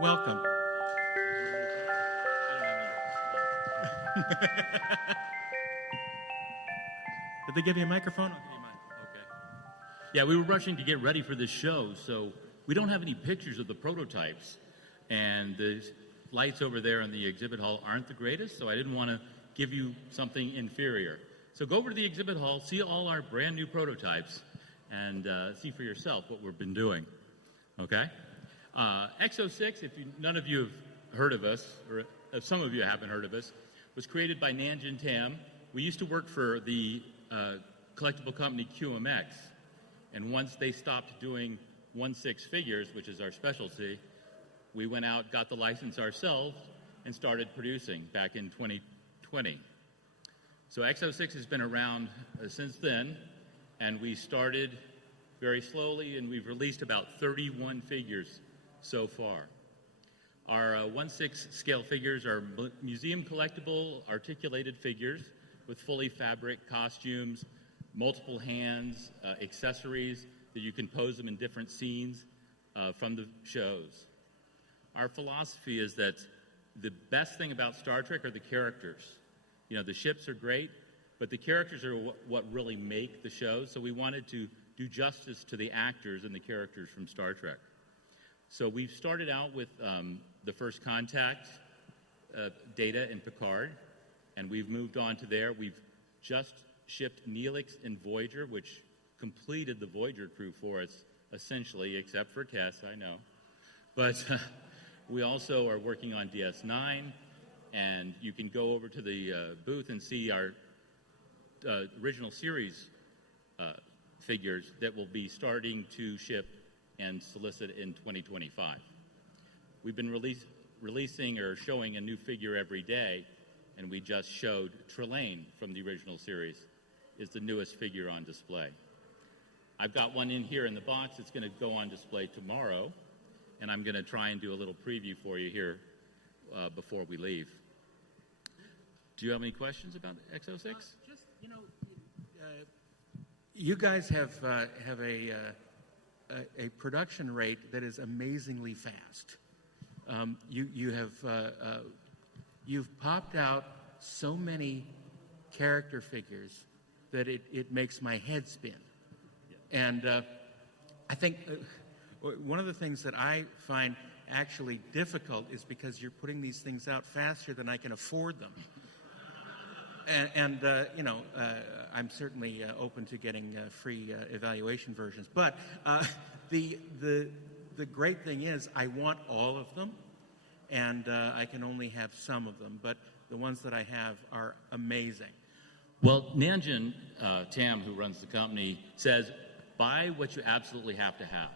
Welcome. Did they give you a microphone? I'll give you mine. Okay. Yeah, we were rushing to get ready for this show, so we don't have any pictures of the prototypes. And the lights over there in the exhibit hall aren't the greatest, so I didn't want to give you something inferior. So go over to the exhibit hall, see all our brand new prototypes, and see for yourself what we've been doing. Okay? EXO-6, if none of you have heard of us, or if some of you haven't heard of us, was created by Nanjin Tam. We used to work for the collectible company QMX, and once they stopped doing 1/6 figures, which is our specialty, we went out, got the license ourselves, and started producing back in 2020. So EXO-6 has been around since then, and we started very slowly, and we've released about 31 figures so far. Our 1/6 scale figures are museum collectible articulated figures with fully fabric costumes, multiple hands, accessories that you can pose them in different scenes from the shows. Our philosophy is that the best thing about Star Trek are the characters. You know, the ships are great, but the characters are what really make the show. So we wanted to do justice to the actors and the characters from Star Trek. So we've started out with the First Contact, Data and Picard, and we've moved on to there. We've just shipped Neelix and Voyager, which completed the Voyager crew for us, essentially, except for Kes, I know. But we also are working on DS9, and you can go over to the booth and see our original series figures that will be starting to ship and solicit in 2025. We've been releasing or showing a new figure every day, and we just showed Trelane from the original series is the newest figure on display. I've got one in here in the box. It's going to go on display tomorrow, and I'm going to try and do a little preview for you here before we leave. Do you have any questions about EXO-6? Just, you know, you guys have a production rate that is amazingly fast. You've popped out so many character figures that it makes my head spin. And I think one of the things that I find actually difficult is because you're putting these things out faster than I can afford them. And you know, I'm certainly open to getting free evaluation versions. But the great thing is I want all of them, and I can only have some of them. But the ones that I have are amazing. Well, Nanjin Tam, who runs the company, says, buy what you absolutely have to have.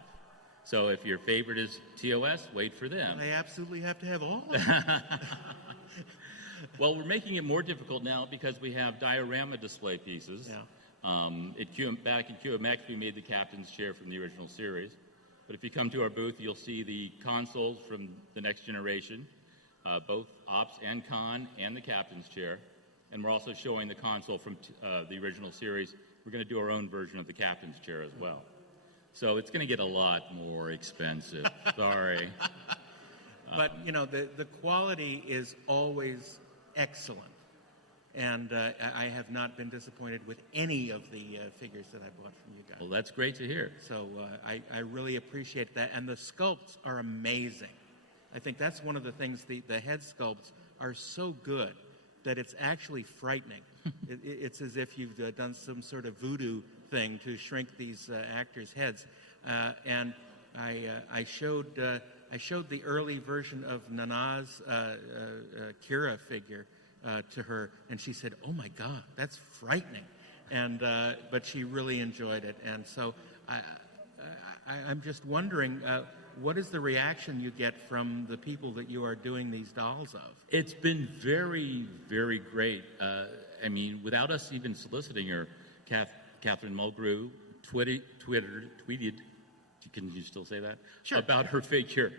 So if your favorite is TOS, wait for them. I absolutely have to have all of them. Well, we're making it more difficult now because we have diorama display pieces. Yeah. Back in QMX, we made the captain's chair from the original series. But if you come to our booth, you'll see the consoles from the next generation, both Ops and Con, and the captain's chair. And we're also showing the console from the original series. We're going to do our own version of the captain's chair as well. So it's going to get a lot more expensive. Sorry. But, you know, the quality is always excellent. And I have not been disappointed with any of the figures that I bought from you guys. Well, that's great to hear. So I really appreciate that. And the sculpts are amazing. I think that's one of the things, the head sculpts are so good that it's actually frightening. It's as if you've done some sort of voodoo thing to shrink these actors' heads. And I showed the early version of Nana's Kira figure to her, and she said, "Oh my God, that's frightening," and but she really enjoyed it. And so I'm just wondering, what is the reaction you get from the people that you are doing these dolls of? It's been very, very great. I mean, without us even soliciting her, Catherine Mulgrew tweeted, can you still say that? Sure. About her figure,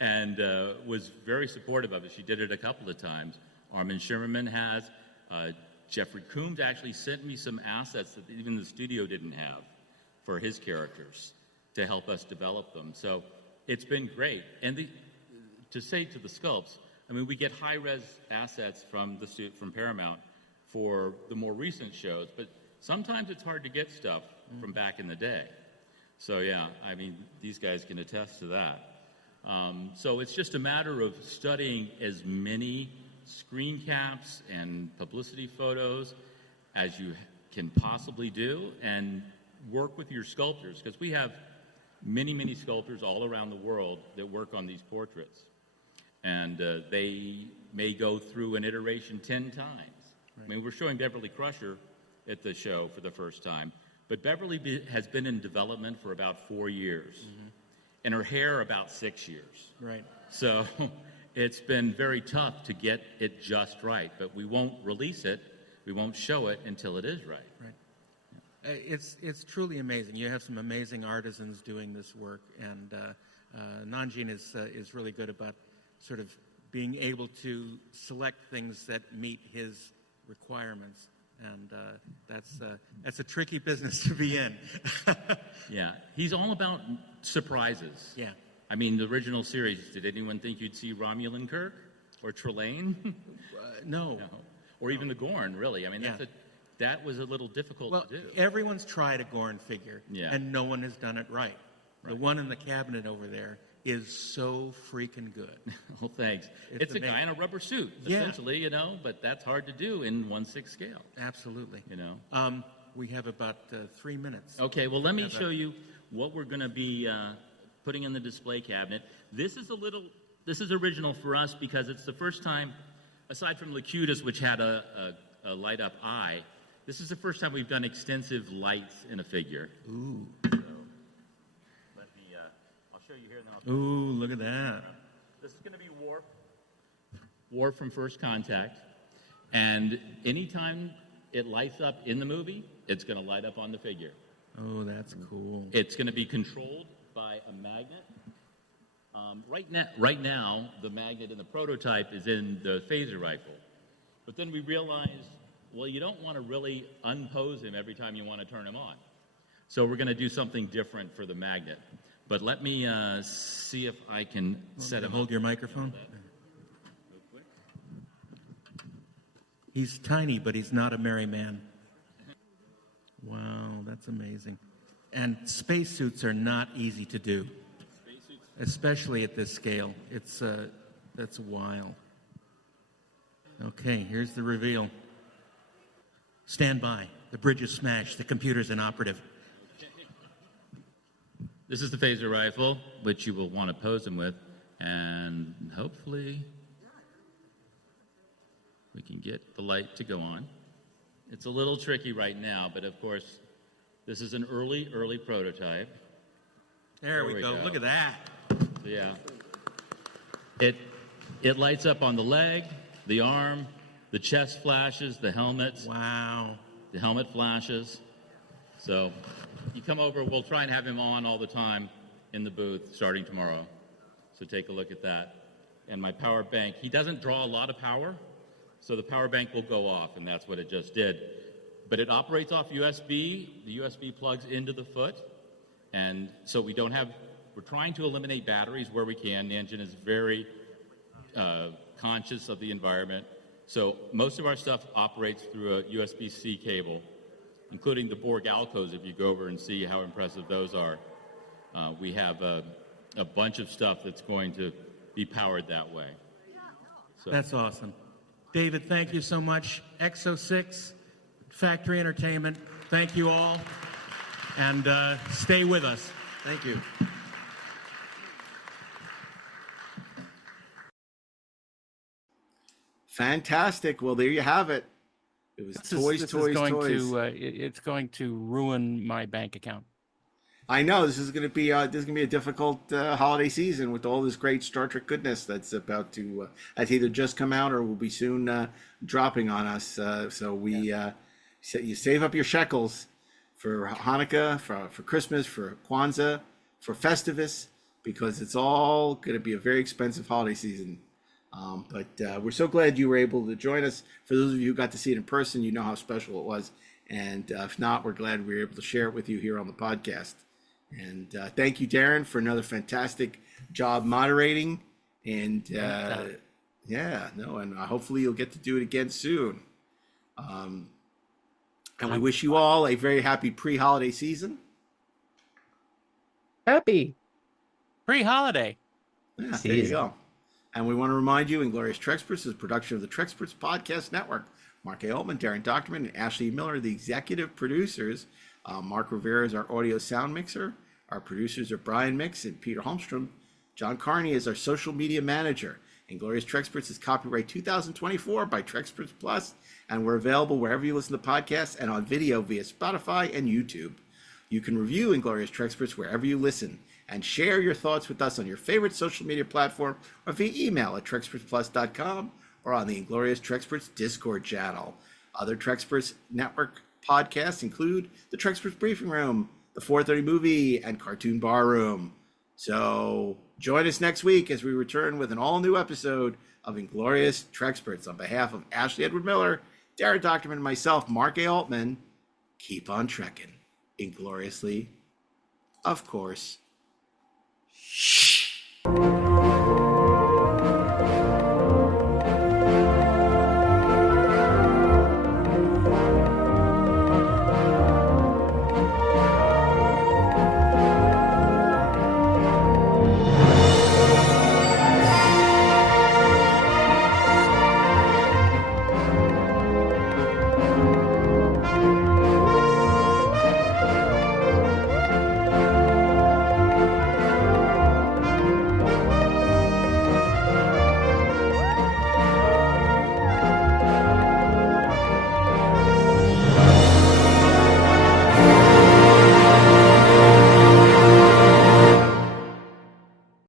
and was very supportive of it. She did it a couple of times. Armin Shimmerman has. Jeffrey Coombs actually sent me some assets that even the studio didn't have for his characters to help us develop them. So it's been great. And to say to the sculpts, I mean, we get high-res assets from Paramount for the more recent shows, but sometimes it's hard to get stuff from back in the day. So yeah, I mean, these guys can attest to that. So it's just a matter of studying as many screen caps and publicity photos as you can possibly do, and work with your sculptors, because we have many, many sculptors all around the world that work on these portraits. And they may go through an iteration 10 times. Right. I mean, we're showing Beverly Crusher at the show for the first time, but Beverly has been in development for about 4 years, and her hair about 6 years. Right. So it's been very tough to get it just right, but we won't release it, we won't show it until it is right. Right. It's truly amazing. You have some amazing artisans doing this work, and Nanjin is really good about sort of being able to select things that meet his requirements. And that's a tricky business to be in. Yeah, he's all about surprises. Yeah. I mean, the original series, did anyone think you'd see Romulan Kirk or Trelane? No. Or even the Gorn, really. I mean, Yeah. that was a little difficult to do. Everyone's tried a Gorn figure, Yeah. and no one has done it right. The one in the cabinet over there is so freaking good. Well, thanks. It's a guy in a rubber suit, essentially, you know, but that's hard to do in 1/6 scale. Absolutely. You know? We have about 3 minutes. Okay, well, let me show you what we're going to be putting in the display cabinet. This is original for us because it's the first time, aside from Locutus, which had a light-up eye, this is the first time we've done extensive lights in a figure. Ooh. So, let me, I'll show you here now. Ooh, look at that. This is going to be Warp from First Contact. And anytime it lights up in the movie, it's going to light up on the figure. Oh, that's cool. It's going to be controlled by a magnet. Right now, the magnet in the prototype is in the phaser rifle. But then we realized, well, you don't want to really unpose him every time you want to turn him on. So we're going to do something different for the magnet. But let me see if I can set him. Hold your microphone. He's tiny, but he's not a merry man. Wow, that's amazing. And spacesuits are not easy to do, especially at this scale. That's wild. Okay, here's the reveal. Stand by. The bridge is smashed. The computer's inoperative. This is the phaser rifle, which you will want to pose him with, and hopefully we can get the light to go on. It's a little tricky right now, but of course, this is an early prototype. There we go. Look at that. Yeah. It lights up on the leg, the arm, the chest flashes, the helmet. Wow. The helmet flashes. So you come over, we'll try and have him on all the time in the booth starting tomorrow. So take a look at that. And my power bank, he doesn't draw a lot of power, so the power bank will go off, and that's what it just did. But it operates off USB. The USB plugs into the foot. And so we're trying to eliminate batteries where we can. The engine is very conscious of the environment. So most of our stuff operates through a USB-C cable, including the Borg Alcos, if you go over and see how impressive those are. We have a bunch of stuff that's going to be powered that way. So. That's awesome. David, thank you so much. EXO-6, Factory Entertainment, thank you all. And stay with us. Thank you. Fantastic. Well, there you have it. It was toys. It's going to ruin my bank account. I know this is going to be a difficult holiday season with all this great Star Trek goodness that's about to that's either just come out or will be soon dropping on us. So you save up your shekels for Hanukkah, for Christmas, for Kwanzaa, for Festivus, because it's all going to be a very expensive holiday season. But we're so glad you were able to join us. For those of you who got to see it in person, you know how special it was. And if not, we're glad we were able to share it with you here on the podcast. And thank you, Darren, for another fantastic job moderating. And and hopefully you'll get to do it again soon. And we wish you all a very happy pre-holiday season. Happy pre-holiday. Yeah, there you go. And we want to remind you, Inglorious TREKSPERTS is a production of the TREKSPERTS Podcast Network. Mark A. Altman, Darren Docterman, and Ashley Miller are the executive producers. Mark Rivera is our audio sound mixer. Our producers are Brian Mix and Peter Holmstrom. John Carney is our social media manager. Inglorious TREKSPERTS is copyright 2024 by TREKSPERTS Plus, and we're available wherever you listen to podcasts and on video via Spotify and YouTube. You can review Inglorious TREKSPERTS wherever you listen and share your thoughts with us on your favorite social media platform or via email at trekspertsplus.com or on the Inglorious TREKSPERTS Discord channel. Other TREKSPERTS Network podcasts include the TREKSPERTS Briefing Room, the 4:30 Movie, and Cartoon Bar Room. So join us next week as we return with an all-new episode of Inglorious TREKSPERTS. On behalf of Ashley Edward Miller, Darren Doctorman, and myself, Mark A. Altman, keep on trekking. Ingloriously, of course. Shh.